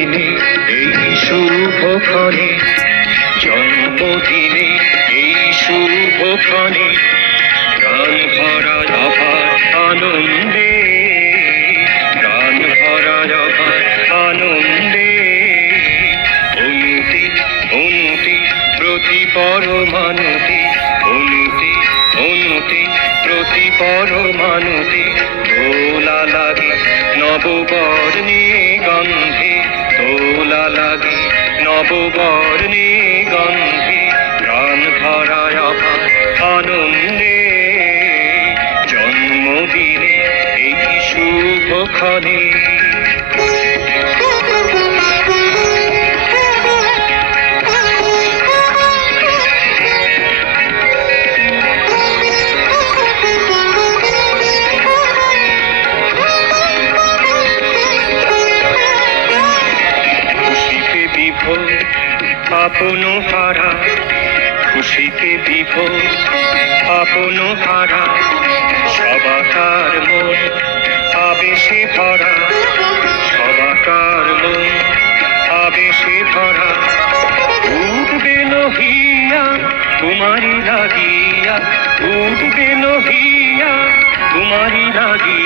জন্মদিনে এই শুভক্ষণে, জন্মদিনে এই শুভক্ষণে প্রাণ ভরা অপার আনন্দে, প্রাণ ভরা অপার আনন্দে। অনুতি অনুতি প্রতি পরমাণুতে, অনুতি অনুতি প্রতি পরমাণুতে দোলা লাগে নববর্ণে গন্ধে, দোলা লাগে নববর্ণে গন্ধে। প্রাণ ভরা অপার আনন্দে, জন্মদিনে এই শুভক্ষণে। আপন হারা, খুশিতে বিভোর আপন হারা, সবাকার মন আবেশে ভরা, সবাকার মন আবেশে ভরা। উঠবে নহিয়া তোমারি লাগিয়া, উঠবে নহিয়া তোমারি লাগিয়া।